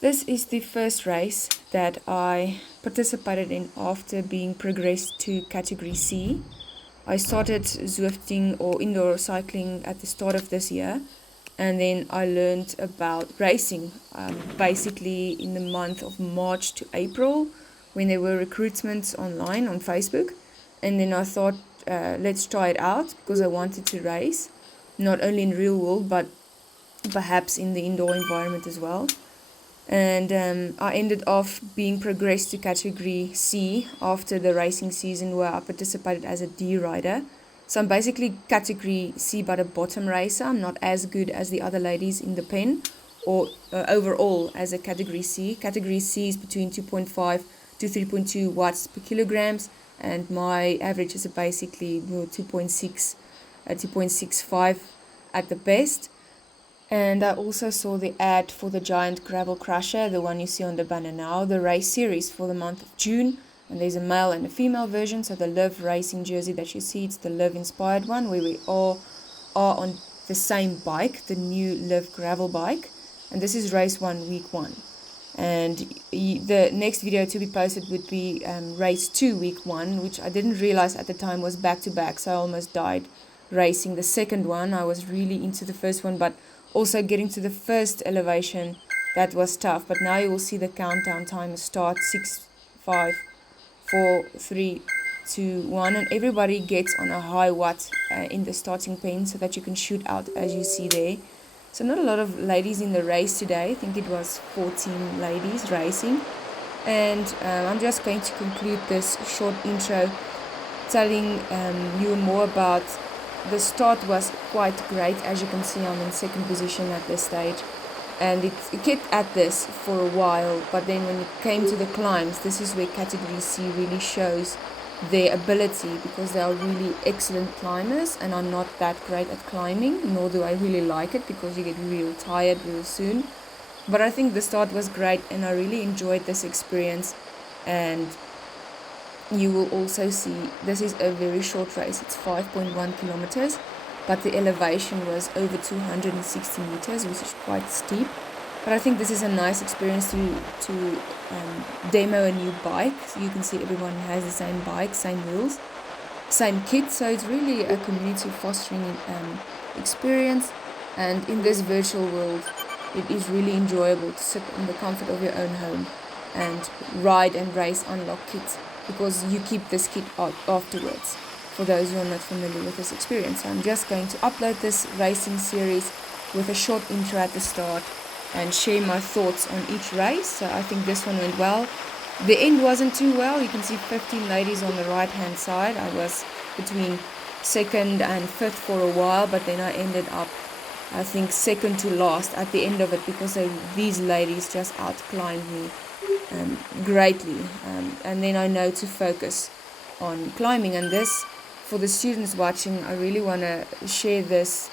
This is the first race that I participated in after being progressed to Category C. I started Zwifting or indoor cycling at the start of this year, and then I learned about racing basically in the month of March to April when there were recruitments online on Facebook. And then I thought, let's try it out because I wanted to race, not only in real world, but perhaps in the indoor environment as well. And I ended off being progressed to Category C after the racing season where I participated as a D rider. So I'm basically Category C but a bottom racer. I'm not as good as the other ladies in the pen or overall as a Category C. Category C is between 2.5 to 3.2 watts per kilograms, and my average is basically 2.6, 2.65 at the best. And I also saw the ad for the Giant Gravel Crusher, the one you see on the banner now, the race series for the month of June. And there's a male and a female version. So the Live Racing jersey that you see, it's the Live inspired one where we all are on the same bike, the new Live Gravel bike. And this is race 1, week 1. And the next video to be posted would be race 2, week 1, which I didn't realize at the time was back to back. So I almost died racing the second one. I was really into the first one, but also getting to the first elevation, that was tough. But now you will see the countdown timer start, 6, 5, 4, 3, 2, 1. And everybody gets on a high watt in the starting pen so that you can shoot out as you see there. So not a lot of ladies in the race today. I think it was 14 ladies racing. And I'm just going to conclude this short intro telling you more about the start. Was quite great. As you can see, I'm in second position at this stage, and it kept at this for a while, but then when it came to the climbs, this is where Category C really shows their ability, because they are really excellent climbers and I'm not that great at climbing, nor do I really like it because you get real tired real soon. But I think the start was great and I really enjoyed this experience. And you will also see this is a very short race. It's 5.1 kilometers, but the elevation was over 260 meters, which is quite steep. But I think this is a nice experience to demo a new bike. So you can see everyone has the same bike, same wheels, same kit. So it's really a community fostering experience. And in this virtual world, it is really enjoyable to sit in the comfort of your own home and ride and race unlock kits, because you keep this kit out afterwards, for those who are not familiar with this experience. So I'm just going to upload this racing series with a short intro at the start and share my thoughts on each race. So I think this one went well. The end wasn't too well. You can see 15 ladies on the right hand side. I was between second and fifth for a while, but then I ended up, I think, second to last at the end of it, because these ladies just outclimbed me greatly. And then I know to focus on climbing. And this, for the students watching, I really want to share this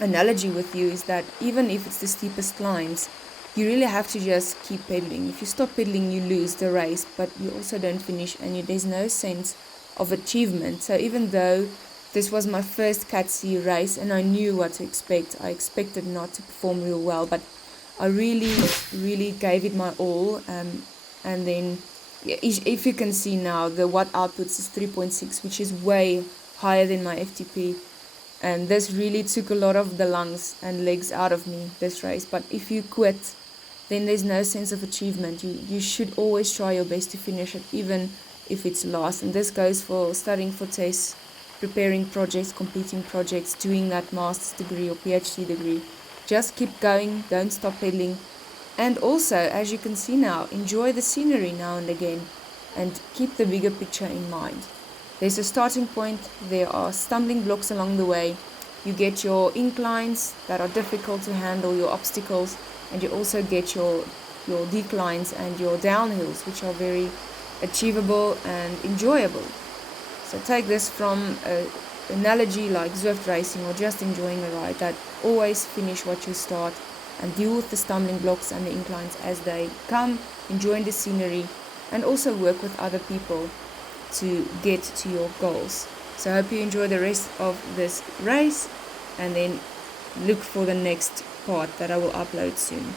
analogy with you, is that even if it's the steepest climbs, you really have to just keep pedaling. If you stop pedaling, you lose the race, but you also don't finish, and there's no sense of achievement. So even though this was my first Cat C race and I knew what to expect, I expected not to perform real well, but I really gave it my all. And then, if you can see now, the watt outputs is 3.6, which is way higher than my FTP. And this really took a lot of the lungs and legs out of me, this race. But if you quit, then there's no sense of achievement. You should always try your best to finish it, even if it's last. And this goes for studying for tests, preparing projects, completing projects, doing that master's degree or PhD degree. Just keep going, don't stop pedaling. And also, as you can see now, enjoy the scenery now and again, and keep the bigger picture in mind. There's a starting point, there are stumbling blocks along the way, you get your inclines that are difficult to handle, your obstacles, and you also get your declines and your downhills, which are very achievable and enjoyable. So take this from an analogy like Zwift racing or just enjoying a ride, that always finish what you start and deal with the stumbling blocks and the inclines as they come, enjoy the scenery, and also work with other people to get to your goals. So I hope you enjoy the rest of this race, and then look for the next part that I will upload soon.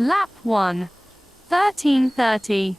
Lap 1, 13:30.